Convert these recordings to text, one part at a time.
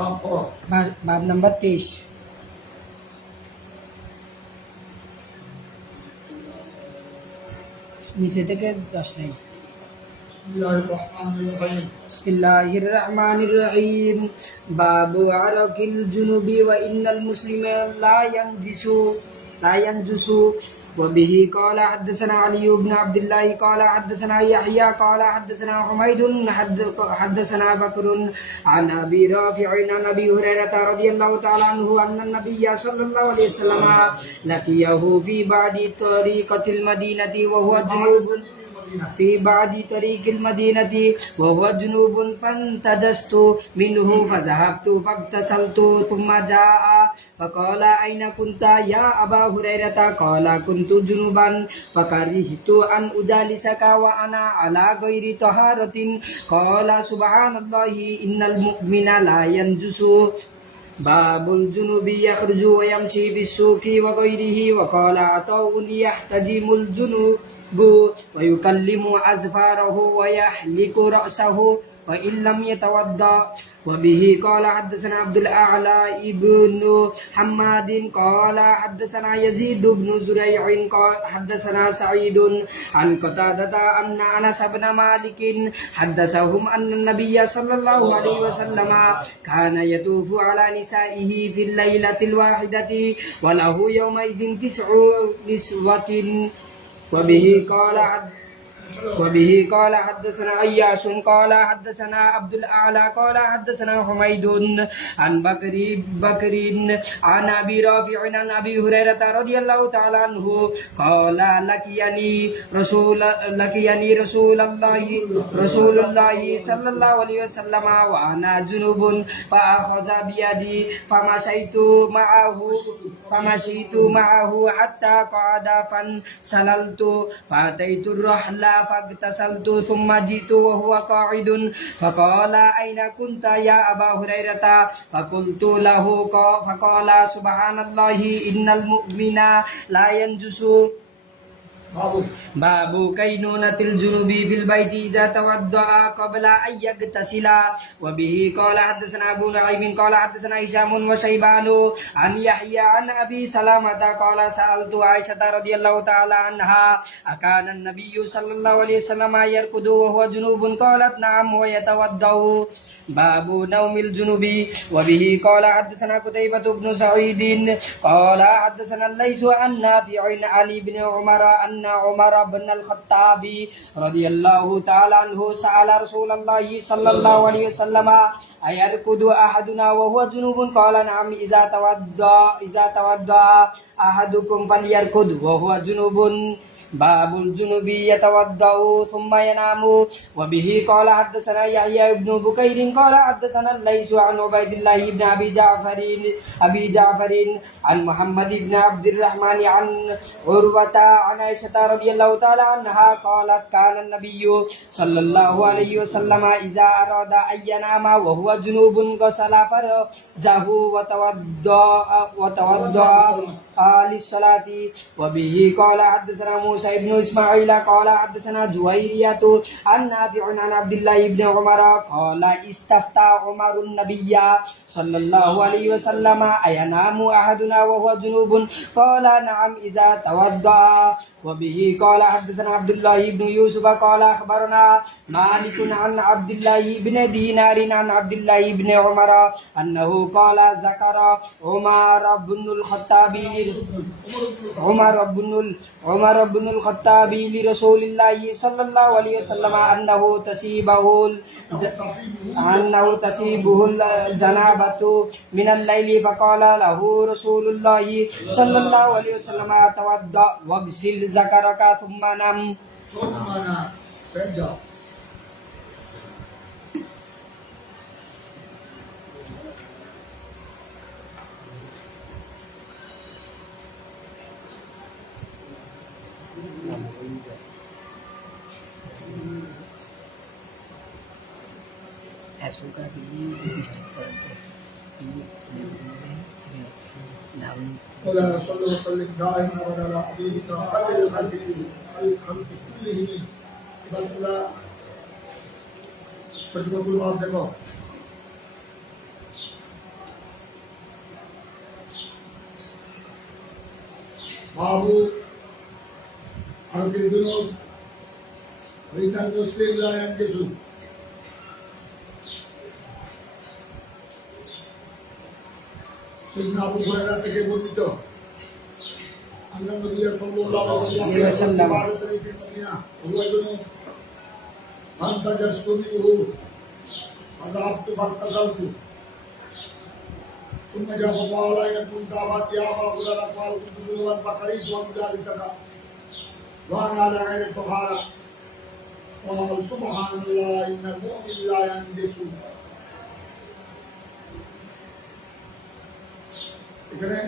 বাব নাম্বার 23। নিচে থেকে 10 নাই। বিসমিল্লাহির রহমানির রহিম। বাবু আরাকিল জুনুবি ওয়া ইন্নাল মুসলিমা লা ইয়ানজুসু وبه قال حدثنا علي بن عبد الله قال حدثنا يحيى قال حدثنا حميد حدثنا بكر عن ابي رافع عن ابي هريره رضي الله تعالى عنه ان النبي صلى الله عليه وسلم لقيه في بعد طريقة المدينة وهو جنوب وهو جنوب فانتجست منه فذهبت فاغتسلت ثم جاء فقال أين كنت يا أبا هريرة قال كنت جنوبا فكرهت أن أجالسك وأنا على غير طهارة قال سبحان الله إن المؤمن لا ينجس باب الجنوب يخرج ويمشي في السوق وغيره وقال عطاء يحتجم الجنوب ويكلم أظفاره ويحلق رأسه وإن لم يتوضأ وبه قال حدثنا عبد الأعلى ابن حماد قال حدثنا يزيد بن زريع قال حدثنا سعيد عن قتادة أن أنس بن مالك حدثهم أن النبي صلى الله عليه وسلم كان يطوف على نسائه في الليلة الواحدة وله يومئذ 9 نسوة وبه قال حدثنا عياش قال حدثنا عبد الأعلى قال حدثنا حميد عن بكر عن أبي رافع عن أبي هريرة رضي الله تعالى عنه قال لقيني رسول الله صلى الله عليه وسلم وأنا جنوب فأخذ بيدي فمشيت معه حتى قعد فانسللت فأتيت الرحل فاغتسلت ثم جئت وهو قاعد فقال أين كنت يا أبا هريرة فقلت له فقال سبحان الله إن المؤمن لا ينجس باب كينونة الجنوب في البيت إذا توضأ قبل أن يغتسل وبه قال حدثنا أبو نعيم قال حدثنا هشام وشيبان عن يحيى عن أبي سلامة قال سألت عائشة رضي الله تعالى عنها أكان النبي صلى الله عليه وسلم يركض وهو جنوب قالت نعم ويتوضأ باب نوم الجنوب وبه قال حدثنا قتيبة بن سعيد قال حدثنا الليث عن نافع عن ابن عمر أن عمر بن الخطاب رضي الله تعالى عنه سأل رسول الله صلى الله عليه وسلم أيركض أحدنا وهو جنوب قال نعم إذا توضأ أحدكم فليركض وهو جنوب باب الجنوب يتوضأ ثم ينام وبه قال حدثنا يحيى بن بكير قال حدثنا الليث عن عبيد الله بن أبي جعفر عن محمد بن عبد الرحمن عن عروة عن عائشة رضي الله تعالى عنها قالت كان النبي صلى الله عليه وسلم إذا أراد أن ينام وهو جنوب غسل فرجه وتوضأ للصلاة وبه قال حدثنا موسى بن إسماعيل قال حدثنا جويرية عن نافع عن عبد الله بن عمر قال استفتى عمر النبي صلى الله عليه وسلم أينام أحدنا وهو جنوب قال نعم إذا توضأ وبه قال حدثنا عبد الله بن يوسف قال أخبرنا مالك عن عبد الله بن دينار عن عبد الله بن عمر أنه قال ذكر عمر بن الخطاب لرسول الله صلى الله عليه وسلم أنه تصيبه الجنابة من الليل فقال له رسول الله صلى الله عليه وسلم توضأ واغسل ذكرك ثم نم suka sini disturb करते ولا صلى وسلم دائما على حبيبك خير الخلق كلهم بل प्रतिबल आप देखो বাবু আরকের জন্য রিটার্ন মুসলিম লায়ন কিছু سيدنا أبو هريرة থেকে বর্ণিত أن النبي صلى الله عليه وسلم بعد طريق المدينة هو ابن فانتجست منه فذهبت فاغتسلت ثم جاء فقال أين كنت أبت يا أبا هريرة قال كنت جنبا فقريت ومجالسك وأنا على غير الطهارة قال سبحان الله إن المؤمن لا ينجس এখানে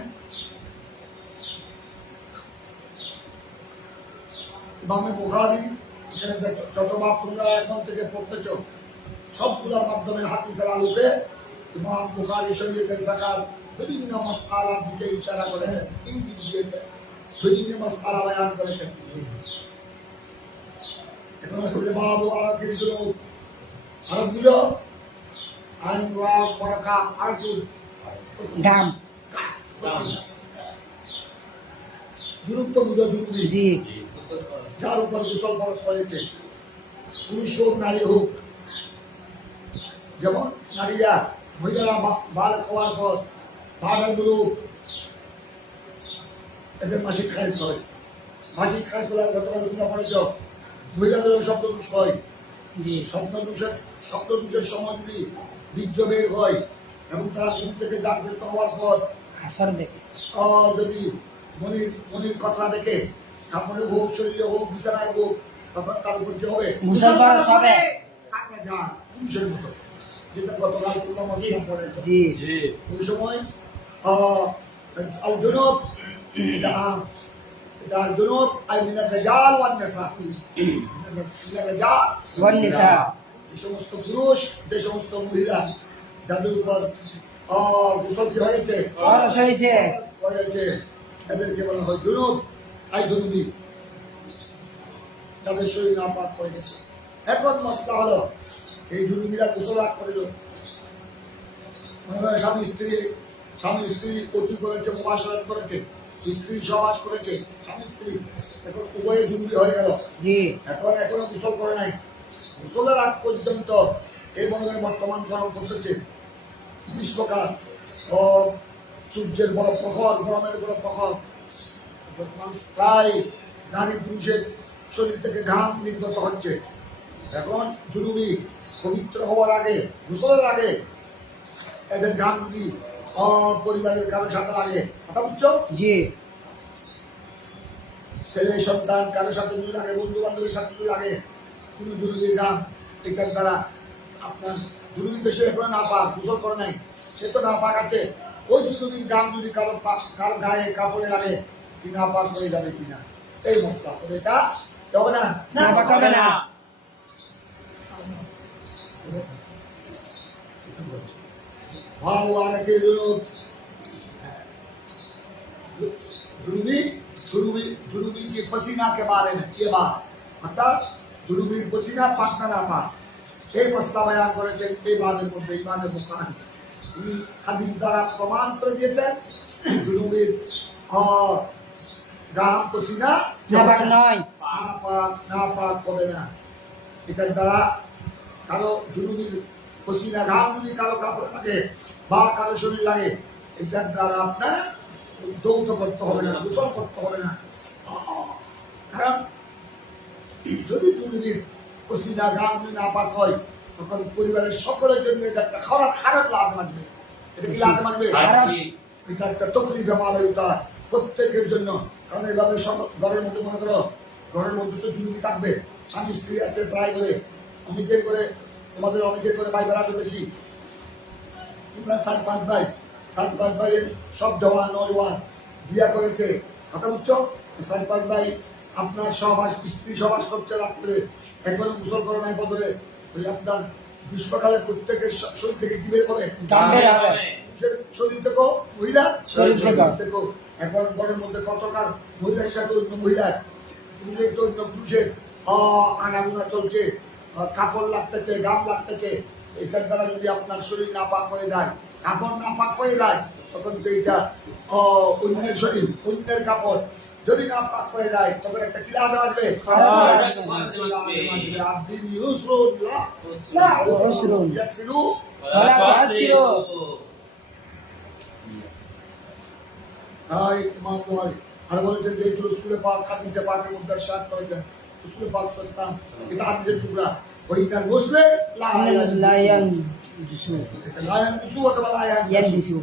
ইমামে বুখারী এখানে যত বাপ তোমরা এখন থেকে পড়তেছ সবগুলোর মাধ্যমে হাদিসের আলোকে ইমাম বুখারী শরীয়তের থাকার বিভিন্ন মাসআলার দিকে ইশারা করেছেন, ইঙ্গিত দিয়েছেন, বিভিন্ন মাসআলা বয়ান করেছেন। এখন আসলে বাবু আরকের জন্য আরবগুলো আইন রাও পরাকা আরকুল গাম জুনুব তো বুঝো জরুরি, জি যার উপর গোসল ফরজ হয়েছে, পুরুষ হোক নারী হোক। যেমন নারীরা মহিলারা বাল খাওয়ার পর বাগানগুলো এদের মাসিক খারিজ করে, মাসিক খারিজ করে গতকাল তোমরা পড়েছ মহিলাদেরও শব্দদোষ হয়। জি শব্দদোষের সময় যদি বীর্য বের হয় এবং তারা ঘুম থেকে জাগ্রত হওয়ার পর আসর দেখে যদি মনির কথা দেখে কাপড়ে হোক, শরীরে হোক, বিছানায় হোক, তখন তার উপর কি হবে? গোসল ফরজ হবে। কাকা যান পুরুষের মতো, যেটা গতকাল তোমরা মসজিদে পড়েছ। জি ওই সময় আল জুনুব এটা আল জুনুব I Minar রিজাল one Nisa, Minar রিজাল one নিসা, যে সমস্ত পুরুষ, যে সমস্ত মহিলা যাদের উপর গোসল কি হয়েছে, ফরজ হয়েছে, এদেরকে বলা হয় জুনুব আই জুনুবি, তাদের শরীর নাপাক হয়ে গেছে। এখন মশলা হলো এই জুনুবিরা গোসল রাগ করিল, স্বামী স্ত্রী অতি করেছে, মুবাশারাত করেছে, স্ত্রী সহবাস করেছে, স্বামী স্ত্রী এখন উভয়ে জুনুবি হয়ে গেল। জি এখনো গোসল করে নাই, গোসলের আগ পর্যন্ত এই মনের বর্তমান গরম করতেছে, গ্রীষ্মকাল ও সূর্যের বড় প্রখর, গরমের বড় প্রখর, মানুষ প্রায় নারী পুরুষের শরীর থেকে ঘাম নির্গত হচ্ছে। এখন জরুরি পবিত্র হওয়ার আগে, গোসলের আগে এদের ঘাম যদি পরিবারের কারোর সাথে লাগে, কথা বুঝছো? জি ছেলে সন্তান কারোর সাথে যদি লাগে, বন্ধু বান্ধবের সাথে যদি লাগে, কোনো জরুরি ঘাম এটার দ্বারা আপনার জরুরি দেশে এখন না পাক, গোসল করে নাই, সে তো না পাক আছে, ওই জরুরি ঘাম যদি কারো গায়ে কাপড়ে লাগে কি না পাক হয়ে যাবে কিনা, এই মশলা এটা হবে না, না পাকাবে না। जुनूबी के पसीना के बारे में ये बात অর্থাৎ জুনুবির পসিনা পাক না পাক, এই মশলা বয়ান করেছেন এই বাদের মধ্যে ইমামে বুখারী। উনি হাদিস দ্বারা প্রমাণ করে দিয়েছেন জুনুবির গাম পসিনা নাপাক নয়, নাপাক হবে না। এটার দ্বারা কারো জুনুবির পসিনা ঘাম যদি কারো কাপড় লাগে বা কারো শরীর লাগে, এটার দ্বারা আপনার দৌত করতে হবে না, গোসল করতে হবে না। কারণ যদি জুনুবির পসিনা ঘাম যদি নাপাক হয়, তখন পরিবারের সকলের জন্য এটা একটা খারাপ লাভ মানবে। এটা কি লাভ মানবে? এটা একটা তকলিফে মালায়ুতা প্রত্যেকের জন্য। কারণ এইভাবে সব ঘরের মধ্যে মনে করো, ঘরের মধ্যে তো জুনুবি থাকবে, স্বামী স্ত্রী আছে প্রায় করে, অনেকের করে, তোমাদের অনেকের করে ভাই বেড়া তো বেশি, তোমরা 4-5 ভাই, 4-5 ভাইয়ের সব জওয়ান নওয়ান বিয়া করেছে, কথা বুঝছো? 4-5 ভাই আপনার সহবাস, স্ত্রী সহবাস করছে রাত্রে, একবার গোসল করে নাই বদলে, ওই আপনার গ্রীষ্মকালে প্রত্যেকের শরীর থেকে কি বের হবে? শরীর থেকেও মহিলা শরীর থেকেও। এখন ঘরের মধ্যে কতকাল মহিলার সাথে অন্য মহিলার, পুরুষের তো অন্য পুরুষের আনাগোনা চলছে, কাপড় লাগতেছে, গাম লাগতেছে, এটার দ্বারা যদি আপনার শরীর নাপাক হয়ে যায়, কাপড় নাপাক হয়ে যায়, তখন তো এটা অন্যের শরীর, অন্যের কাপড় যদি নাপাক হয়ে যায়, তখন একটা কি লাভ আসবে? আব্দিন ইউসরুন লা উসরুন ইয়াসিরু ওয়ালা তুআসিরু। ইমাম বুখারী আর বলেছেন যে এইগুলো রাসূল পাক হাদিসে পাকের মধ্যে ইরশাদ করেছেন, রাসূল পাক সাল্লাল্লাহু আলাইহি ওয়াসাল্লাম এটা হাদিসের টুকরা, ওইটার বসলে লা লা ইয়ানজুসু ইয়ানজুসু অথবা লা ইয়ানদিসু।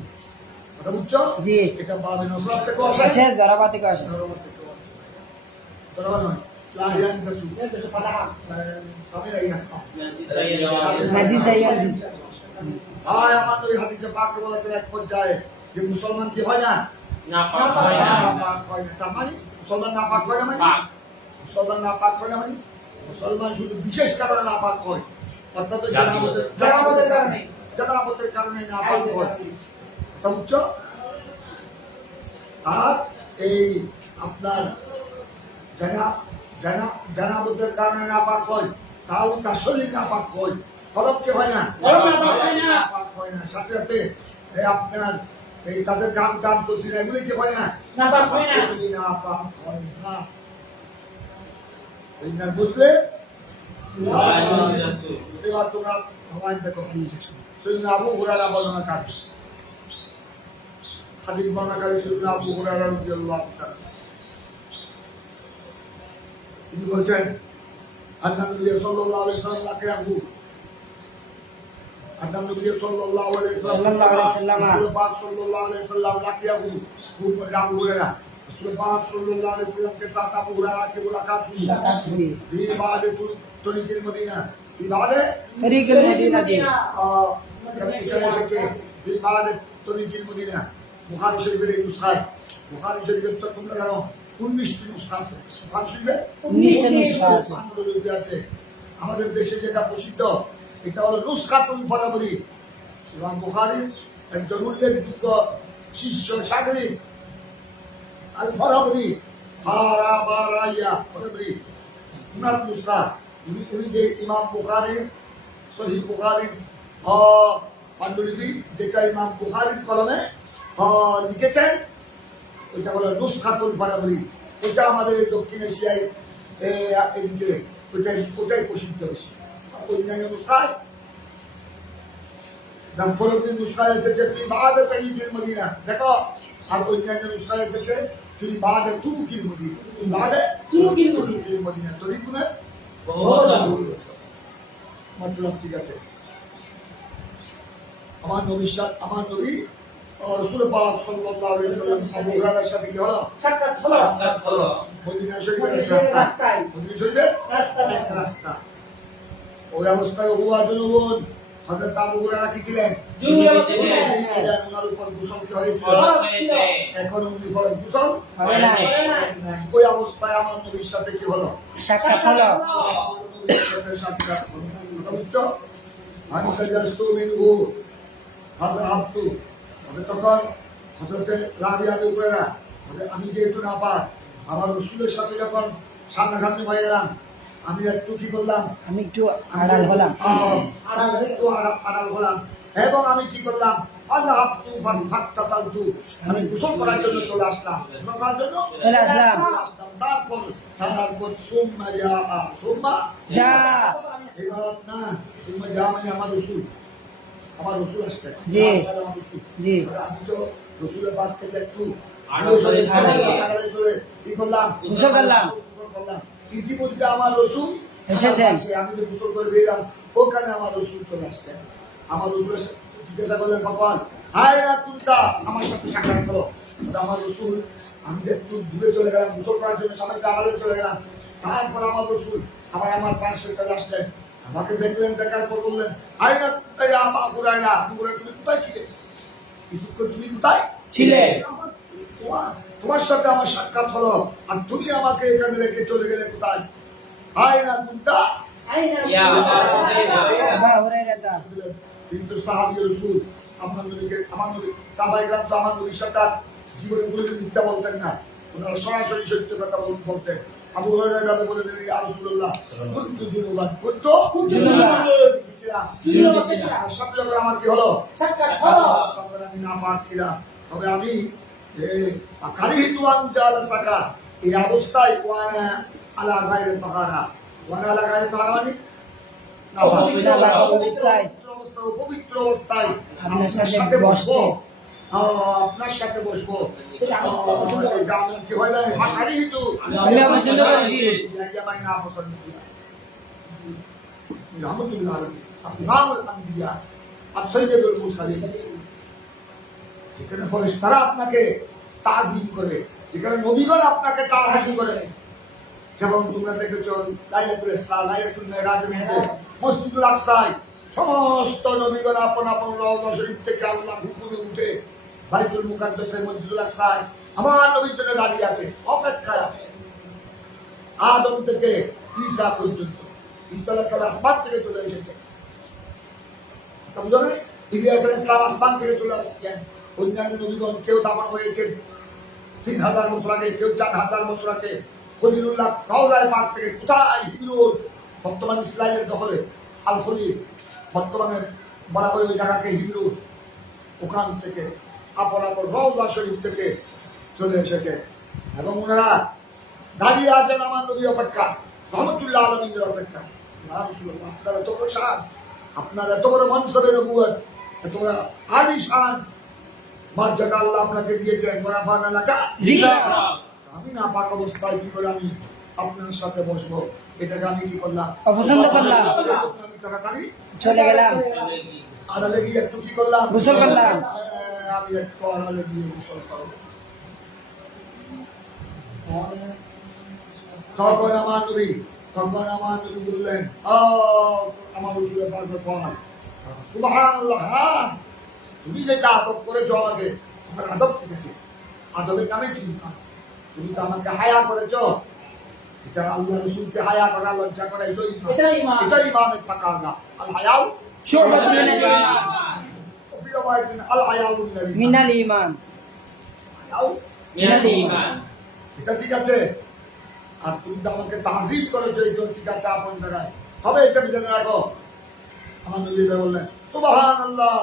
কথা বুঝছো? জি। এটা বাবে নসরাত থেকে আসে, আছে জরাবাতে কা আছে। ধর্ম থেকে আসে। ধর্ম নয়, লা ইয়ানজুসু ফাতাহা সামিরা ইয়াসা। হাদিস ইয়ানদিস। আমার নবী হাদিসে পাকে বলেছেন এক পর্যায়ে যে মুসলমান কি হয় না? নাপাক হয় না। তার মানে মুসলমান নাপাক হয় না মানে? মুসলমান নাপাক হয় না মানে? মুসলমান শুধু বিশেষ কারণে নাপাক হয়, অর্থাৎ জানাবতের কারণে নাপাক হয়। কথা বুঝছো? আর এই আপনার জানাবতের কারণে নাপাক হয়, তাও তার শরীর নাপাক হয়, ফলক কি হয় না? নাপাক হয় না। সাথে সাথে আপনার এই তাদের গাম টাম পসিনা এগুলি কি হয় না? নাপাক হয় না। এগুলি নাপাক হয় না। এই না বুঝলে? এবার তোমরা ভগবান দেখো, সৈয়দনা আবু হুরায়রা বর্ণনাকারী, হাদিস বর্ণনাকারী সৈয়দনা আবু হুরায়রা রাদিয়াল্লাহু তাআলা, তিনি বলছেন আন্না নবী সাল্লাল্লাহু আলাইহি ওয়াসাল্লাম লাকিয়াহু, আন্না নবী সাল্লাল্লাহু আলাইহি ওয়াসাল্লাম রাসূল পাক সাল্লাল্লাহু আলাইহি ওয়াসাল্লাম লাকিয়াহু, আবু হুরায়রা रसूल पाक सल्लल्लाहु अलैहि वसल्लम के साथ अबू हुरैरा की मुलाकात हुई फी बाद तरीक़ुल मदीना, फी बाद तरीक़ुल मदीना दी এখানে এসেছে ফি बाद तरीक़ुल मदीना। বুখারী শরীফের এই নুসখায়, বুখারী শরীফের তো তোমরা জানো 19টি নুসখা আছে, বুখারী শরীফে 19টি নুসখা আছে। আমাদের দেশে যেটা প্রসিদ্ধ এটা হলো নুসখাতুল ফারাবরি। ইমাম বুখারীর একজন উল্লেখযোগ্য শিষ্য সাগরিদ আল ফারাবরি, ফারাবারাইয়া ফারাবরি, উনার নুসখা, উনি যে ইমাম বুখারীর সহিহ বুখারীর পাণ্ডুলিপি যেটা ইমাম বুখারীর কলমে লিখেছেন, ওইটা হলো নুসখাতুল ফারাবরি। এটা আমাদের দক্ষিণ এশিয়ায় এদিকে ওটাই প্রসিদ্ধ বেশি। অন্যান্য নুসখায় নাম ফারাবরির নুসখায় এসেছে ফি বাদ তাইয়িবিল মদিনা, দেখো, আর অন্যান্য নুসখায় এসেছে ফি বাদ তুরুকিল মদিনা, ফি বাদ তুরুকিল মদিনা। তরিকুনে মতলব ঠিক আছে। আমার নবী রাসূল পাক সাল্লাল্লাহু আলাইহি ওয়াসাল্লাম আবু হুরায়রার সাথে কি হলো? সাক্ষাৎ হলো। মদিনা শরীফের রাস্তায়, মদিনা শরীফের রাস্তা। ওই অবস্থায় হুয়া জুনুবুন, হযরত আবু হুরায়রা কি ছিলেন? ছিলেন। ওনার উপর গোসল কি হয়েছিল? এখন উনি ফরজ গোসল হবে না। ওই অবস্থায় আমার নবীর সাথে কি হলো? সাক্ষাৎ হলো। নবীর সাথে সাক্ষাৎ হলো। কথা বুঝছো? আমি তাজাস্তু মিনহু ফাযহাবতু, তখন হযরতে রাবিয়া আবু হুরায়রা, আমি যেহেতু নাপাক, আমার রাসূলের সাথে যখন সামনাসামনি হয়ে গেলাম, আমি একটু কি করলাম? আমি একটু আড়াল হলাম। আড়াল হলাম এবং আমি কি করলাম? ফাযহাবতু ফাতাসালতু, আমি গোসল করার জন্য চলে আসলাম। গোসল করার জন্য চলে আসলাম। তারপর সুম্মা যা এবার না, সুম্মা যা মানে আমার রাসূল আসতেন। জি। আমার রাসূল। জি। আমি তো রাসূলের পাক থেকে একটু আড়ালে চলে কি করলাম? গোসল করলাম। ইতিমধ্যে আমার রাসূল এসেছেন। আমি যে গোসল করে বেরলাম, ওখানে আমার রাসূল চলে আসতেন। আমার রাসূলের জিজ্ঞাসা করলেন, ভগবান হায় না কুন্তা, আমার সাথে সাক্ষাৎ করো। আমার রাসূল, আমি যে একটু দূরে চলে গেলাম গোসল করার জন্য, সামনে আড়ালে চলে গেলাম, তারপর আমার রাসূল আমার পাশে চলে আসলেন। আমাকে দেখলেন, দেখার পর বললেন, হায় না কুন্তা ইয়া আবু হুরায়রা, আবু হুরায়রা তুমি কোথায় ছিলে? কিছুক্ষণ তুমি কোথায় ছিলে? তোমার সাথে আমার সাক্ষাৎ হলো, আর তুমি আমাকে এখানে রেখে চলে গেলে কোথায়? হায় না কুন্তা ইয়া আবু হুরায়রা। কিন্তু সাহাবী রাসূল আমার নবী সাহাবায়ে কেরাম তো আমার নবীর সাথে জীবনে কোনোদিন মিথ্যা বলতেন না, ওনারা সরাসরি সত্য কথা বলতেন। আবু হুরায়রা বলে দিলেন, ইয়া রাসূলুল্লাহ কুনতু জুনুবান, কুনতু জুনুবান, ছিলাম? জুনুবি ছিলাম। আর সাথে যখন আমার কি হলো? সাক্ষাৎ হলো। তখন আমি নাপাক ছিলাম। তবে আমি কারিহিতু আন জালাসাকা, এই অবস্থায় ওয়ানা আলা গায়রি তাহারা, ওয়ানা আলা গায়রি তাহারা মানে নাপাক অবস্থায় পবিত্র অবস্থায় আপনার সাথে বসবো, বসতে। আপনার সাথে বসবো। এটা আমার কি হয় না? কারিহিতু আমি পছন্দ করেছি। আমি না পছন্দ করি। রহমতুল্লাহ আলাইহি, ইমামুল আম্বিয়া, সাইয়্যিদুল মুরসালিন। যেখানে ফেরেশতারা আপনাকে তাজিম করে, যেখানে নবীগণ আপনাকে তাজিম করে, যেমন তোমরা দেখেছো লাইলাতুল ইসরা, লাইলাতুল মিরাজের মধ্যে মসজিদুল আকসায় সমস্ত নবীগণ আপন আপন রওজা শরীফ থেকে আল্লাহ হুকুমে উঠে বাইতুল মুকাদ্দাসের মসজিদুল আকসায় আমার নবীর জন্য দাঁড়িয়ে আছে, অপেক্ষায় আছে। আদম থেকে ঈসা পর্যন্ত, ঈসা আলাইহিস সালাম আসমান থেকে চলে এসেছে। বুঝলেন? ইলিয়াস আলাইহিস সালাম আসমান থেকে চলে আসছেন। অন্যান্য নবীগণ কেউ দাফন হয়েছেন 3000 বছর আগে, কেউ 4000 বছর আগে। খলিলুল্লাহ রওজায়ে পাক থেকে কোথায় হিজরত, বর্তমান ইসরায়েলের দখলে আল খলিল, বর্তমানে বরাবর ওই জায়গাকে হিজরত, ওখান থেকে আপন আপন রওজা শরীফ থেকে চলে এসেছে এবং ওনারা দাঁড়িয়ে আছেন আমার নবী অপেক্ষা, রহমতুল্লাহ আলামিনের অপেক্ষা। ইয়া রাসূলুল্লাহ, আপনারা এত বড় শান, আপনার এত বড় মনসবে নবুয়ত, এত বড় আলিশান মর্যাদা আল্লাহ আপনাকে দিয়েছেন। ওয়ারাফানা লাকা যিকরা। আমি না পাক অবস্থায় কি করে আমি আপনার সাথে বসবো? এটাকে আমি কি করলাম? অপছন্দ করলাম। আমি তাড়াতাড়ি চলে গেলাম, আড়ালে গিয়ে একটু কি করলাম? গোসল করলাম। আমি একটু আড়ালে গিয়ে গোসল করবো। তখন আমার নবী বললেন, আমার রসুলের পাক কয়, সুবহানাল্লাহ, হ্যাঁ, তুমি যেটা আদব করেছো আমাকে, তোমার আদব ঠিক আছে, আদবের নামে কি? তুমি তো আমাকে হায়া করেছো। এটা আল্লাহ রসুলকে হায়া করা, লজ্জা করা, এটাই ইমানের তাকাজা। আল হায়াউ শুবাতুল মিনাল ঈমান। ওফি রাওয়ায়াতিন আল হায়াউ মিনাল ঈমান। মিনাল ঈমান। হায়াউ মিনাল ঈমান। এটা ঠিক আছে। আর তুমি তো আমাকে তাজিম করেছো, এই ঠিক আছে আপন জায়গায়। তবে এটা জেনে রাখো, আমার নবী বললেন, সুবহানাল্লাহ,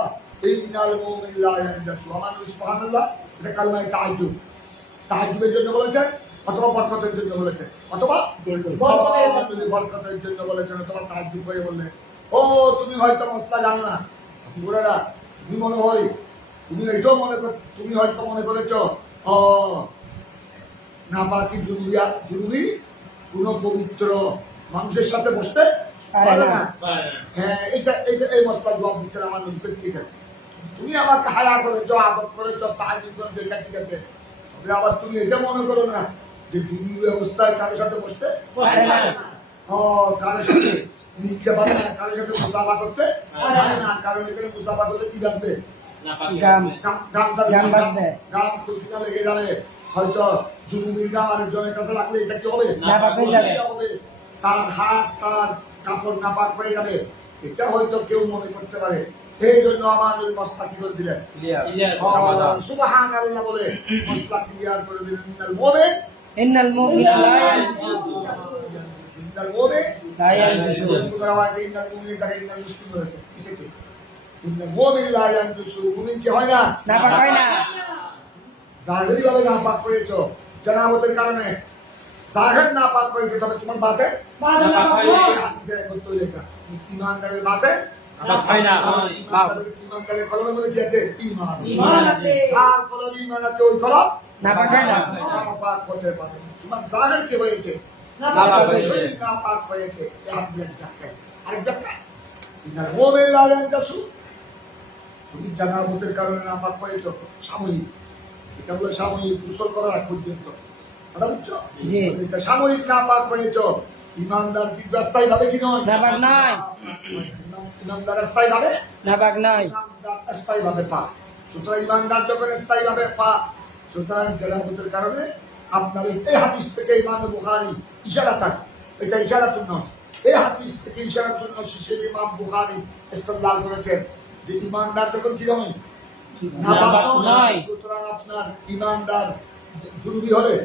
ইন্নাল মুমিন লা ইয়ানজাসু। আমার নবী সুবহানাল্লাহ, এটা কালমায়ে তাআজ্জুব, তাআজ্জুবের জন্য বলেছেন, অথবা বরকতের জন্য বলেছেন, অথবা বরকতের জন্য বলেছেন, অথবা তাআজ্জুব হয়ে বললেন, ও তুমি হয়তো মশলা জানো না বুড়ারা, তুমি মনে হয় তুমি এটাও তুমি হয়তো মনে করেছো ও নাপাকি জরুরি কোন পবিত্র মানুষের সাথে বসতে পারে না। হ্যাঁ, এই মশলা জবাব দিচ্ছেন আমার নবী। ঠিক আছে, তুমি আমাকে হায়া করেছো, আদব করেছো, তাজিম করেছো, এটা ঠিক আছে। তবে আবার তুমি এটা মনে করো না যে জরুরি অবস্থায় কারোর সাথে বসতে পারে না। কারোর সাথে মিলতে পারে না, কারোর সাথে মুসাফা করতে পারে না। কারণ এখানে মুসাফা করতে কি বাঁচবে? গাম গাম বাঁচবে। গাম খুশিনা লেগে যাবে। হয়তো জুনুবির গাম আরেকজনের কাছে লাগলে এটা কি হবে? নাপাক হয়ে যাবে। হবে। তার হাত, তার কাপড় নাপাক হয়ে যাবে, এটা হয়তো কেউ মনে করতে পারে। এই জন্য আমার ওই মশলা কি করে দিলেন? সুবহানাল্লাহ বলে মশলা ক্লিয়ার করে দিলেন। ইন্নাল মুমিনা লা ইয়ানজুসু। ইন্নাল মুমিন লা ইয়ানজুসু। ইন্নাল মুমিন তাকে ইন্নাল মুসলিম হয়েছে এসেছে। ইন্নাল মুমিন লা ইয়ানজুসু, মুমিন কি হয় না? নাপাক হয় না। জাহিরি ভাবে নাপাক হয়েছো জানাবতের কারণে, জাহির নাপাক হয়েছে, তবে তোমার বাতে হাদিসের একত্র লেখা ইমানদারের বাতে ইমানদারের কলমের মধ্যে কি আছে? ঈমান আছে। আর কলমে ঈমান আছে, ওই কলম নাপাক হয় না। নাপাক হতে পারে না। তোমার জাহির কি হয়েছে? নাপাক হয়েছে। শরীর নাপাক হয়েছে। এই হাদিসের ব্যাখ্যা। আরেক ব্যাখ্যা, ইন্নাল মুমিন লা ইয়ানজাসু, তুমি জানাবতের কারণে নাপাক হয়েছো সাময়িক। এটা হলো সাময়িক, গোসল করার আগ পর্যন্ত। কথা বুঝছো? জি। এটা সাময়িক নাপাক হয়েছো। ইমানদার কি স্থায়ী ভাবে কি নয়? নাপাক নয়। ইমানদার স্থায়ী ভাবে, নাপাক নয়। ইমানদার স্থায়ী ভাবে পা। সুতরাং ইমানদার যখন স্থায়ী ভাবে পা, সুতরাং জানাবতের কারণে আপনার এই হাদিস থেকে ইমাম বুখারী ইশারাতান, এটা ইশারাতুন নাস, এই হাদিস থেকে ইশারাতুন নাস হিসেবে ইমাম বুখারী ইস্তেদলাল করেছেন যে ইমানদার যখন কি নয়? নাপাক নয়। সুতরাং আপনার ইমানদার জরুরি হলে,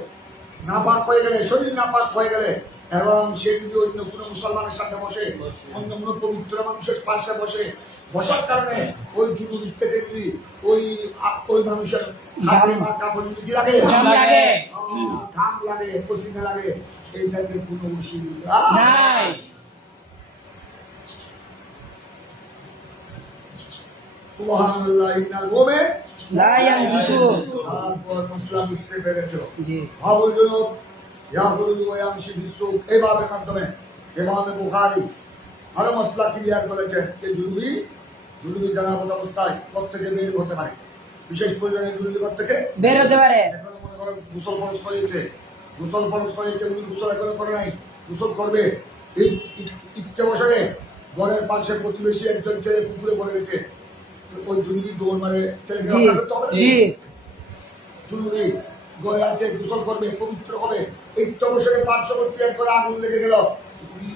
নাপাক হয়ে গেলে, শরীর নাপাক হয়ে গেলে, এবং সে যদি অন্য কোনো মুসলমানের সাথে বসে, অন্য কোনো পবিত্র মানুষের পাশে বসার কারণে ওই জুনুবির থেকে যদি ওই মানুষের হাতে বা কাপড় যদি কি লাগে, ঘাম লাগে। ঘাম লাগে, পসিনা লাগে, এই জাতীয় কোনো অসুবিধা নাই। সুবহানাল্লাহ। ইন্নাল মুমিন লা ইয়ানজুসু। তারপর মশলা বুঝতে পেরেছ। জি। হাবুল জুনুব ইয়াখরুজু ওয়া ইয়ামশি ফিস-সুক, এই ভাবে মাধ্যমে ইমাম বুখারী আরো মশলা ক্লিয়ার করেছেন যে জুনুবি জানাবত অবস্থায় ঘর থেকে বের হতে পারে। বিশেষ প্রয়োজনে জুনুবি ঘর থেকে বের হতে পারে। এখন মনে করো গোসল ফরজ হয়েছে, উনি গোসল এখনো করে নাই, গোসল করবে। এই ইচ্ছে বছরে ঘরের পাশে প্রতিবেশী একজন ছেলে পুকুরে পড়ে গেছে, ওই জুনুবি দৌড় মারে ছেলেকে জি রক্ষা করতে হবে না? জি জুনুবি ঘরে আছে, গোসল করবে, পবিত্র হবে। এই তবসরে পার্শ্ববর্তী একবার আগুন লেগে গেল, উনি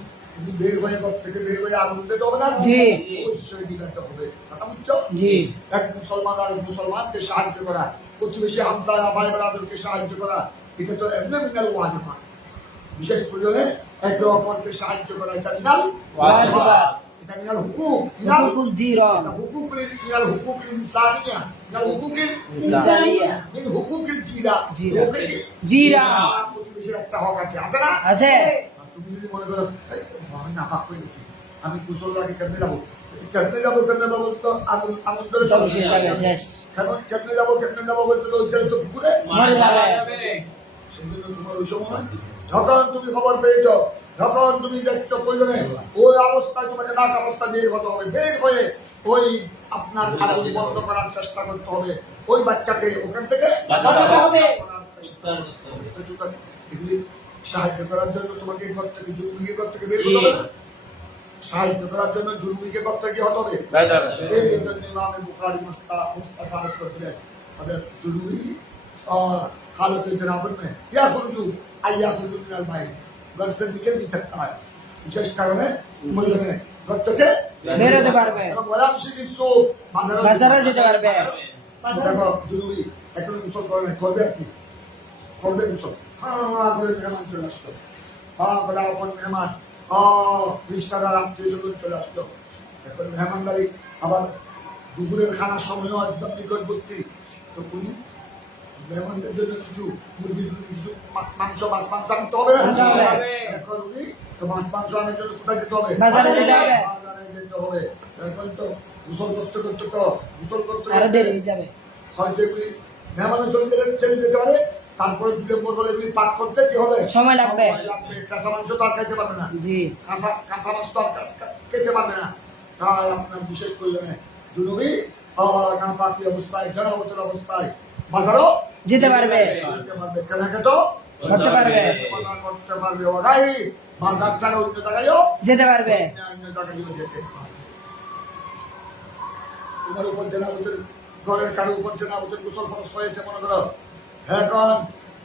বের হয়ে ঘর থেকে বের হয়ে আগুন দিতে হবে না? জি। অবশ্যই দিতে হবে। কথা বুঝছো? জি। এক মুসলমান আর এক মুসলমানকে সাহায্য করা, প্রতিবেশী হামসা ভাই ব্রাদারকে সাহায্য করা, এটা তো এমনি মিনাল ওয়াজিব। বিশেষ প্রয়োজনে একে অপরকে সাহায্য করা, এটা মিনাল ওয়াজিবাত। এটা মিনাল হুকুক, মিনাল হুকুকুল জিরা। হুকুক, মিনাল হুকুক ইনসানিয়া, মিনাল হুকুক ইনসানিয়া। মিন হুকুকিল জিরা। জিরা। হুকুক কি? জিরা। প্রতিবেশীর একটা হক আছে, আছে না? আছে। আর তুমি যদি মনে করো এই, আমি নাপাক হয়ে গেছি, আমি কুশল লাগে কেমনে যাবো কেমনে যাবো তো আগুন ধরে সব শেষ হবে, শেষ। এখন কেমনে যাবো বলতে তো ওই ছেলে তো পুকুরে মরে যাবে। সেই জন্য তোমার ওই সময় যখন তুমি খবর পেয়েছ, যখন তুমি দেখছো প্রয়োজনে ওই অবস্থায় তোমাকে নাক অবস্থা বের হতে হবে, বের হয়ে ওই আপনার আগুন বন্ধ করার চেষ্টা করতে হবে, ওই বাচ্চাকে ওখান থেকে বাঁচাতে হবে। করার চেষ্টা করতে হবে। তো সুতরাং এগুলি সাহায্য করার জন্য তোমাকে ঘর থেকে জুলুমিকে ঘর থেকে বের করতে হবে না? সাহায্য করার জন্য জুলুমিকে ঘর থেকে হতে হবে। এই জন্য ইমাম বুখারী মুস্তাসারত করতেন তাদের জুলুমি और हालत जनाबत में या खुरुजू आया खुरुजू मिनल भाई घर से निकल भी सकता है। विशेष कारण है मुल्क में घर থেকে বের হতে পারবে। এবং ওয়ালামশি দিসু বাজারে যেতে পারবে। দেখো জরুরি এখন গোসল করে করবে আর কি করবে গোসল। হ্যাঁ করে মেহমান চলে আসলো, হ্যাঁ বড় আপন মেহমান, রিশতাদার আত্মীয় স্বজন চলে আসলো। এখন মেহমানদারি আবার দুপুরের খানার সময়ও একদম নিকটবর্তী, তো উনি মেহমানদের জন্য কিছু মুরগি কিছু মাংস মাছ মাংস আনতে হবে না? আনতে হবে। এখন উনি তো মাছ মাংস আনার জন্য কোথায় যেতে হবে? বাজারে যেতে হবে। বাজারে যেতে হবে। এখন তো গোসল করতে আরো দেরি হয়ে যাবে। হয়তো এগুলি মেহমানের চলে যেতে পারে, তারপরে 2 নম্বর বলে এগুলি পাক করতে কি হবে? সময় লাগবে। কাঁচা মাংস তো আর খাইতে পারবে না, জি। কাঁচা মাছ তো আর খেতে পারবে না। তাই আপনার বিশেষ প্রয়োজনে জুনুবি না পাকি অবস্থায়, জনাবতের অবস্থায় বাজারও যেতে পারবে। কেনাকাটাও করতে পারবে। করতে পারবে। ওরাই বাজার ছাড়া অন্য জায়গায়ও যেতে পারবে। অন্য জায়গায়ও যেতে পারবে। তোমার উপর জেনাবতের ঘরের কারো উপর জেনাবতের গোসল ফরজ হয়েছে মনে করো, এখন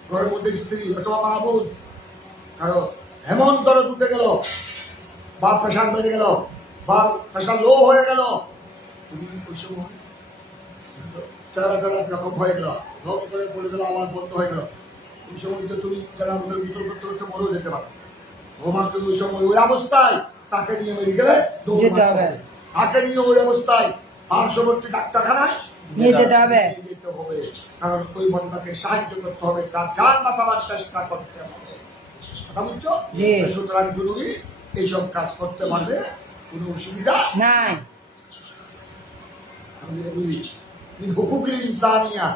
ঘরের মধ্যে স্ত্রী অথবা মাহবুব কারো এমন দরদ উঠে গেল, বা প্রেশার বেড়ে গেল, বা প্রেশার লো হয়ে গেল, তুমি ওই সময় চেহারা রকম হয়ে গেল, ধপ করে পড়ে গেল, আওয়াজ বন্ধ হয়ে গেল, ওই সময় তো তুমি জেনাবতের গোসল করতে করতে মরেও যেতে পারো। ঘুমাতে ওই সময় ওই অবস্থায় তাকে নিয়ে মেডিকেলে যেতে হবে। তাকে নিয়ে ওই অবস্থায় পার্শ্ববর্তী ডাক্তারখানায় নিয়ে যেতে হবে। যেতে হবে, কারণ ওই বন্ধাকে সাহায্য করতে হবে, তার জান বাঁচাবার চেষ্টা করতে হবে। কথা বুঝছো? জি। সুতরাং জরুরি এইসব কাজ করতে পারবে, কোনো অসুবিধা নাই। আমি এগুলি মিন হুকুকিল ইনসানিয়া,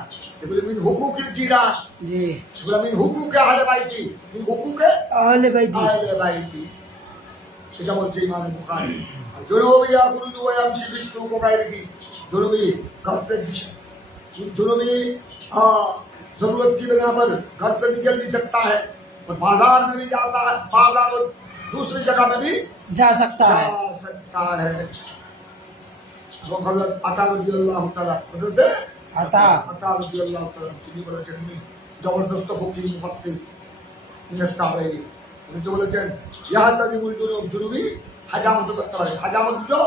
এগুলি মিন হুকুকিল জিরান, জি। এগুলো মিন হুকুকে আহলে বাইতি, মিন হুকুকে আহলে বাইতি। আহলে বাইতি। এটা বলছে ইমাম বুখারী। আর জুনুবি ইয়াখরুজু ওয়া ইয়ামশি ফিস-সুক ওয়া গায়রিহি, জুনুবি घर से जुनूबी जरूरत की बिना पर घर से निकल भी सकता है और बाजार में भी जाता है, बाजार और दूसरी जगह में भी जा सकता है। जा सकता है। वो हजरत अता রাদিয়াল্লাহু তাআলা হযরত আতা রাদিয়াল্লাহু তাআলা তিনি বলেছেন, উনি জবরদস্ত ফকিহ মুফাসসির মিনাত তাবেঈন, উনি তো বলেছেন ইয়াহতাজিমুল জুনুবি হাজামত করতে পারে। হাজামত বুঝো?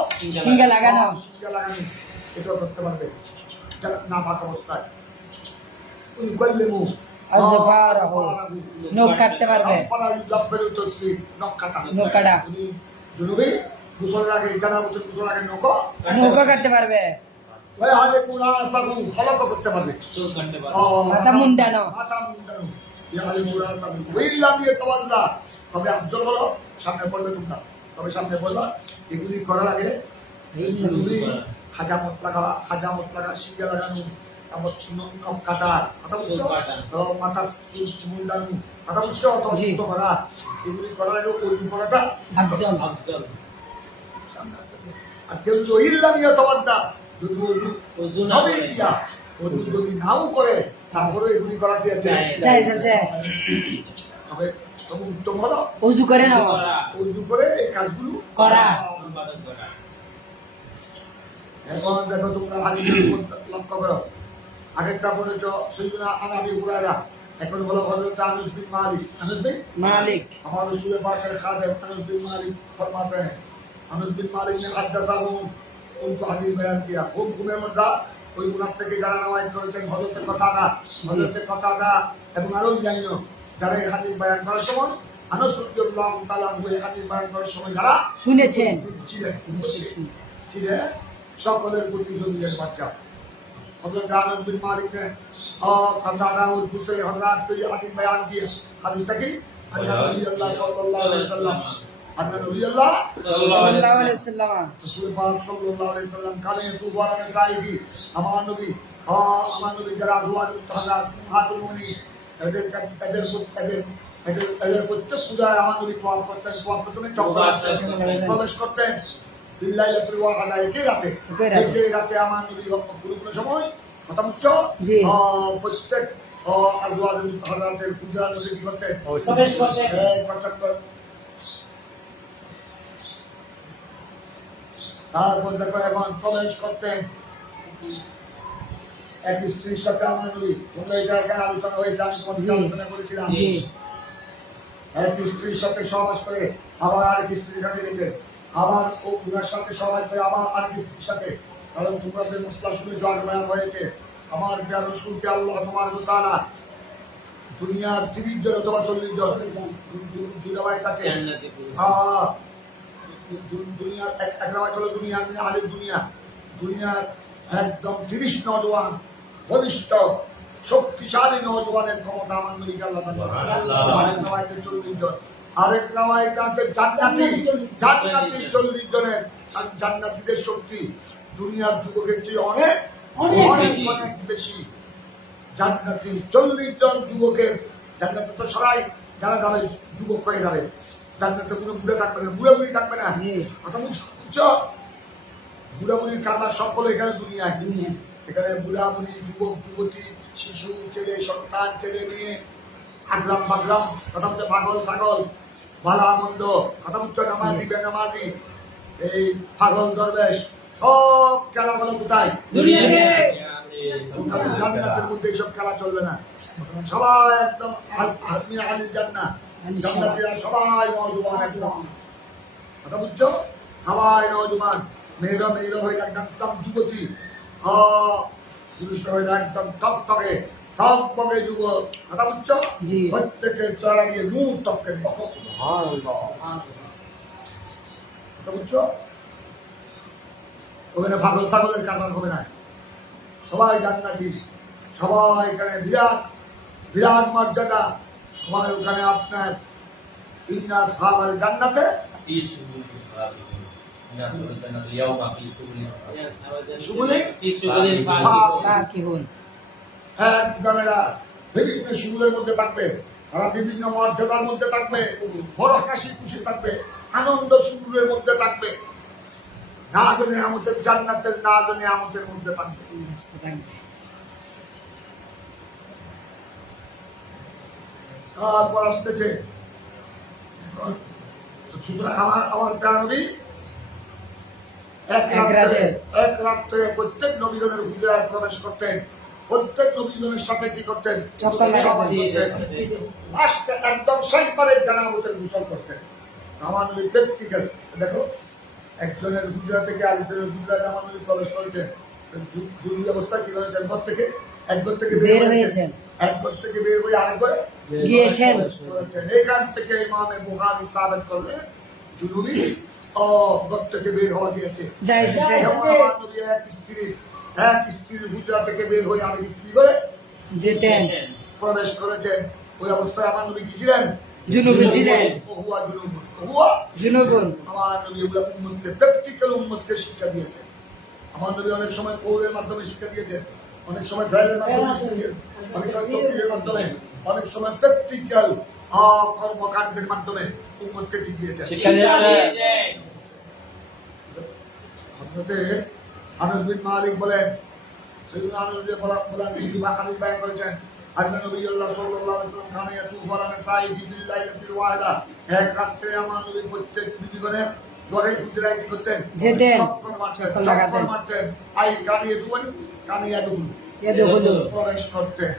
সিঙ্গে লাগানো। সিঙ্গে লাগানো, এটাও করতে পারবে না পাক অবস্থায়। উনি কল্লেমু আজফারাহু নখ কাটতে পারবে আফারা ইউজাফফারু তাসফির নখ কাটা নখ কাটা উনি জুনুবি গোসলের আগে জানাবতের গোসলের আগে নখ কাটতে পারবে ওই আলে মুনাসাবু খলক করতে পারবে চুল কাটতে পারবে মাথা মুন্ডানো মাথা মুন্ডানো ইয়া আলে মুনাসাবু ওইলা দিয়ে তাওয়াজ্জা তবে আফজল হলো সামনে পড়বে তোমরা তবে সামনে বলবা এগুলি করার আগে এই জুনুবি হাজামত লাগা শিখে লাগানো তারপর নখ কাটা কথা বুঝছো তো মাথা মুন্ডানো কথা বুঝছো অত করা এগুলি করার আগে ওই করাটা আফজল আফজল সামনে আসতেছে আর কেউ যদি ইল্লাম ইয়া তাওয়াদ্দা যদি ওযু না হবে করে কিয়া ওযু যদি নাও করে তারপরে এগুলি করা দিয়েছে জায়েজ আছে তবে তবে উত্তম হলো ওযু করে নাও ওযু করে এই কাজগুলো করা। সম্পাদন করা এখন দেখো তোমরা হাদিস লক্ষ্য করো আগেরটা বলেছ সৈয়দনা আনাবি হুরায়রা এখন বলো হযরত আনাস বিন মালিক মালিক हमारे रसूल पाक के खादिम अनस बिन मालिक फरमाते हैं अनस बिन मालिक ने हदसाहु उनको हदीस बयान किया खूब घुमे मजा ওই গুনাহ থেকে যারা নামাজ করেছেন হযরতের কথাটা এবং আরো জানিও যারা এই হাদিস বয়ান করার সময় আনাস রাদিয়াল্লাহু তাআলা ওই হাদিস বয়ান করার সময় যারা শুনেছেন ছিলেন সকলের প্রতি জমিনের বাচ্চা हजरत अनस बिन मालिक ने और कतादा और दूसरे हजरात को ये हदीस बयान किए हदीस की अन्ना नबी अल्लाह सल्लल्लाहु अलैहि वसल्लम अन्ना नबी अल्लाह সাল্লাল্লাহু আলাইহি ওয়াসাল্লাম रसूल पाक सल्लल्लाहु अलैहि वसल्लम काले तू वाला नसाई की हमार नबी जरा अजवाज हजरात हातुल मुनी এদের প্রত্যেক পূজায় আমার নবী তোয়াফ করতেন প্রবেশ করতেন বিল্লাইলাতুল ওয়াহদা একই রাতে আমার নবী কোনো সময় কথা বুঝছো প্রত্যেক আজওয়াজ মুতাহহারাতের পূজা নবী কি করতেন প্রবেশ করতেন তারপর দেখো এখন প্রবেশ করতেন এক স্ত্রীর সাথে আমার নবী তোমরা এটা এখানে আলোচনা হয়েছে আমি আলোচনা করেছিলাম এক স্ত্রীর সাথে সহবাস করে আবার আরেক স্ত্রীর কাছে যেতেন আবার ও উনার সাথে সহবাস করে আবার আরেক স্ত্রীর সাথে কারণ তোমাদের মশলা শুনে জয় বয়ান হয়েছে আমার প্রিয় রাসূলকে আল্লাহ তোমার তাআলা দুনিয়ার 30 জন অথবা 40 জন দুনিয়ার কাছে দুনিয়ার এক রাওয়াত হলো দুনিয়ার আলের দুনিয়ার একদম 30 নওজওয়ান বলিষ্ঠ শক্তিশালী নওজওয়ানের ক্ষমতা আমার নবীকে আল্লাহ আরেক রাওয়াতে 40 জন আরেক রাওয়াতে আছে জান্নাতি 40 জনের আর জান্নাতীদের শক্তি দুনিয়ার যুবকের চেয়ে অনেক বেশি জান্নাতি 40 জন যুবকের জান্নাতে তো সবাই যারা যাবে যুবক হয়ে যাবে জান্নাতে কোনো বুড়া থাকবে না বুড়ি থাকবে না কথা বুঝছো বুড়াবুড়ির কারবার সকল এখানে দুনিয়ায় এখানে বুড়াবুড়ি যুবক যুবতী শিশু ছেলে সন্তান ছেলে মেয়ে আগরাম বাগরাম কথা বলছে পাগল ছাগল ভালা মন্দ কথা বুঝছো নামাজি বেনামাজি এই পাগল দরবেশ সব খেলাগুলো কোথায় জান্নাতের মধ্যে এইসব খেলা চলবে না সবাই একদম আলির জান্নাত জান্নাতীরা সবাই নওজওয়ান একদম কথা বুঝছো সবাই নওজওয়ান মেয়েরা হয়ে একদম যুবতী পুরুষরা হয়ে একদম টকটকে যুবক কথা বুঝছো প্রত্যেকের চড়া গিয়ে নূর টপকে কথা বুঝছো ওখানে পাগল ছাগলের কারবার হবে না সবাই জান্নাতি সবাই এখানে বিরাট মর্যাদা সবাই ওখানে আপনার ইন্না সাহাবাল জান্নাতে বিভিন্ন সুগুলের মধ্যে থাকবে তারা বিভিন্ন মর্যাদার মধ্যে থাকবে বড় হাসি খুশি থাকবে আনন্দ সুগুলের মধ্যে থাকবে না জানে আমাদের জান্নাতের না জানে আমাদের মধ্যে থাকবে তারপর আসতেছে সুতরাং আমার প্রাণবী এক রাত্রে প্রত্যেক নবীগণের হুজরায় প্রবেশ করতেন প্রত্যেক নবীগণের সাথে কি করতেন একদম শেষবারে জানাবতের গোসল করতেন আমার নবী প্র্যাকটিক্যাল দেখো একজনের হুজরা থেকে আরেকজনের হুজরায় আমার নবী প্রবেশ করেছেন জরুরি অবস্থায় কি করেছেন ঘর থেকে বের হয়েছেন এক ঘর থেকে বের হয়ে আরেক ঘরে গিয়েছেন। করেছেন। এখান থেকে ইমামে বুখারী সাবিত করলেন জুনুবি ও ঘর থেকে বের হওয়া গিয়েছে। জায়েজ আছে। যেমন আমার নবী এক স্ত্রীর হুজরা থেকে বের হয়ে আরেক স্ত্রী করে যেতেন। প্রবেশ করেছেন। ওই অবস্থায় আমার নবী কি ছিলেন? জুনুবি ছিলেন। ওহুয়া জুনুবুন। ওহুয়া জুনুবুন। আমার নবী এগুলো উম্মতকে প্র্যাকটিক্যাল উম্মতকে শিক্ষা দিয়েছেন। আমার নবী অনেক সময় কৌলের মাধ্যমে শিক্ষা দিয়েছেন, অনেক সময় ফেলের মাধ্যমে শিক্ষা দিয়েছেন, অনেক সময় তকবীরের মাধ্যমে, অনেক সময় প্র্যাকটিক্যাল কর্মকাণ্ডের মাধ্যমে উম্মতকে কি দিয়েছেন? শিক্ষা দিয়েছে। হযরতে আনাস বিন মালিক বলেন, সাইয়্যিদুনা আনাস রাদিয়াল্লাহু বলেন তিনি হাদিস বয়ান করেছেন, আল্লাহ নবী সাল্লাল্লাহু আলাইহি ওয়াসাল্লাম কানা ইয়াতুফু আলা নিসাইহি ফিল লাইলাতিল ওয়াহিদা। এক রাতে আমার নবী প্রত্যেক বিবিগণের ঘরে হুজরায় কি করতেন? যেতেন। চক্কর মারতেন, চক্কর লাগাতেন। চক্কর মারতেন। আই কানিয়ে দুবানি কানিয়া দুবুল ইয়াদখুলু। প্রবেশ করতেন।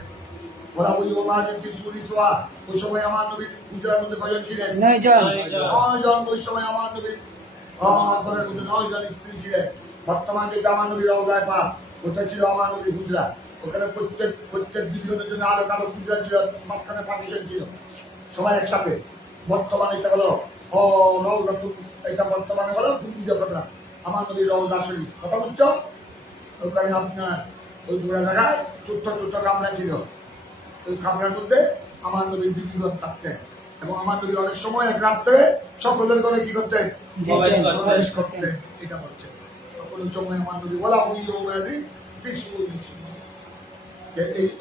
ওরা ওই ওমাজের কি সুরিসওয়া ওই সময় আমার নবী হুজরার মধ্যে কয়জন ছিলেন? 9 জন। 9 জন। ওই সময় আমার নবীর ঘরের মধ্যে 9 জন স্ত্রী ছিলেন। বর্তমান যেটা আমার নবীর রওজায় পাক, ওটা ছিল আমার নবীর হুজরা। ওখানে প্রত্যেক বিধিগণের জন্য আরো কারো হুজরা ছিল, মাঝখানে পার্টিশন ছিল, সবাই একসাথে। বর্তমানে এটা হলো রওজাতুল, এটা বর্তমানে হলো ভূমি ঘটনা আমার নবীর রওজা শরীফ। কথা বুঝছো? ওখানে আপনার ওই ঘোড়া জায়গায় ছোট্ট ছোট্ট কামরা ছিল। ওই কামরার মধ্যে আমার নবীর বিধিগণ থাকতেন এবং আমার নবী অনেক সময় এক রাত্রে সকলের ঘরে কি করতেন? যেতেন। প্রবেশ করতেন। এটা বলছে সকল সময় আমার নবী বলা ওই ওমাজি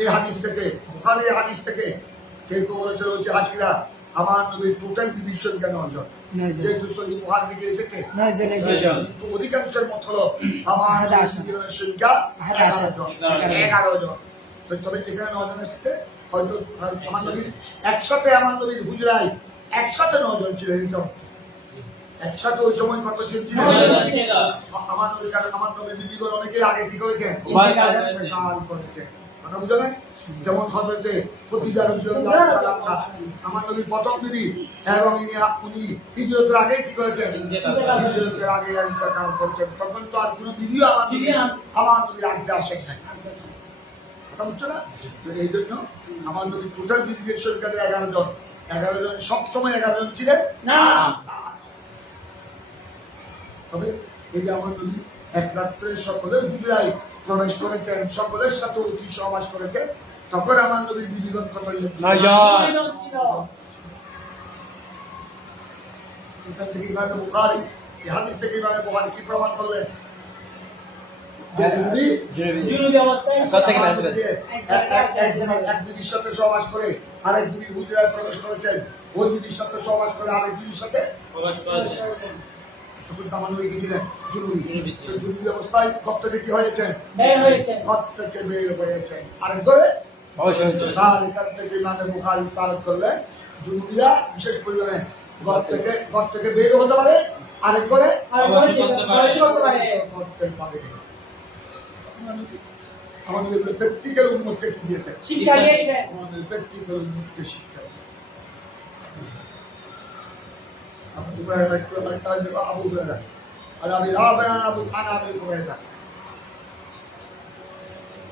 এই হাদিস থেকে, বুখারীর হাদিস থেকে কেউ কেউ বলেছিল ঐতিহাসিকরা আমার নবীর টোটাল বিবির সংখ্যা 9 জন। 9 জন। যেহেতু সহি বুখারী থেকে এসেছে 9 জন এসেছেন। কিন্তু অধিকাংশের মত হলো আমার নবীর সংখ্যা 11 জন। 11 জন। তবে এখানে 9 জন এসেছে, হয়তো আমার নবীর একসাথে আমার নবীর হুজরায় একসাথে 9 জন ছিল। একসাথে ওই সময় কত ছিল? আমার নবীর কাছে আমার নবীর বিবিগণ অনেকেই আগে কি করেছেন? ইন্তেকাল করেছেন। কথা বুঝো না? যেমন হযরতে খদীজা রাদিয়াল্লাহু তাআলা আনহা আমার নবীর প্রথম বিবি এবং উনি হিজরতের আগে কি করেছেন? হিজরতের আগে ইন্তেকাল করেছেন। তখন তো আর কোনো বিবিও আমার নবীর আগে আসেন নাই। কথা বুঝছো না? তো এই জন্য আমার নবী টোটাল বিবিদের সংখ্যা 11 জন। 11 জন সবসময় 11 জন ছিলেন না। তবে এই যে আমার নবী এক রাত্রে সকলের হুজরায় প্রবেশ করেছেন, সকলের সাথে অতি সহবাস করেছেন, তখন আমার নবীর বিবিগণ কত? 9 জন। এখান থেকে ইমাম বুখারী, এই হাদিস থেকে ইমাম বুখারী কি প্রমাণ করলেন? যে জুনুবি অবস্থায় এক বিবির সাথে সহবাস করে আরেক বিবির হুজরায় প্রবেশ করেছেন, ওই বিবির সাথে সহবাস করে আরেক বিবির সাথে প্রবেশ করেছে। তখন আমার নবী গেছিলেন জুনুবি। তো জুনুবি অবস্থায় ঘর থেকে কি হয়েছেন? ঘর থেকে বের হয়েছেন আরেক ঘরে। তার এখান থেকে ইমাম বুখারী সাবিত করলেন জুনুবিরা বিশেষ পরিমাণে ঘর থেকে বের হতে পারে, আরেক ঘরে করতে পারে। আমার নবী প্র্যাকটিক্যাল উম্মতকে কি দিয়েছেন? শিক্ষা দিয়েছেন। আমার নবী প্র্যাকটিক্যাল উম্মতকে শিক্ষা দিয়েছেন। أبو هريرة عن أبي رافع عن أبي هريرة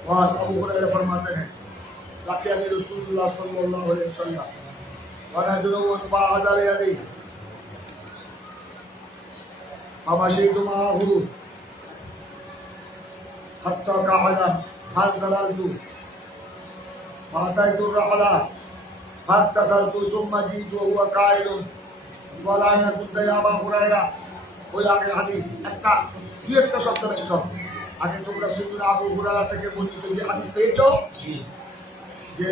قال أبو هريرة फरमाते हैं لقيني رسول الله صلى الله عليه وسلم وأنا جنوب فأخذ بيدي فمشيت معه حتى قعد فانزللت فأتيت الرحلة فاتصلت ثم جئت وهو قائل বলা না বুদ্ধ আবা হুরায়রা। ওই আগের হাদিস একটা দুই একটা শব্দ বেশি কম। আগে তোমরা সাইয়্যিদুনা আবু হুরায়রা থেকে বর্ণিত যে হাদিস পেয়েছো যে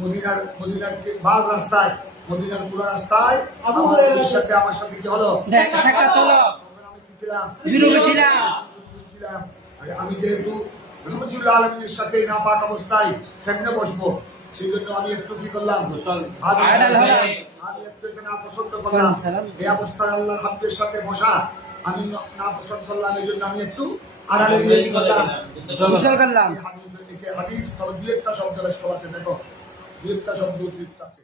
মদিনার বাজ রাস্তায়, মদিনার পুরো রাস্তায় আমার সাথে কি হলো? সাক্ষাৎ হলো। আমি কি ছিলাম? জুনুবি ছিলাম। আমি যেহেতু রহমতুল্লাহ আলামিনের সাথে নাপাক অবস্থায় কেমনে বসবো, সেই জন্য আমি একটু কি করলাম? আমি একটু এখানে পছন্দ করলাম। এই অবস্থায় আল্লাহর হাবিবের সাথে বসা আমি না পছন্দ করলাম, এই জন্য আমি একটু আড়ালে গিয়ে কি করলাম? গোসল করলাম। হাদিস তবে দুই একটা শব্দ বেশ কম আছে, দেখো দুই একটা শব্দ অতিরিক্ত আছে।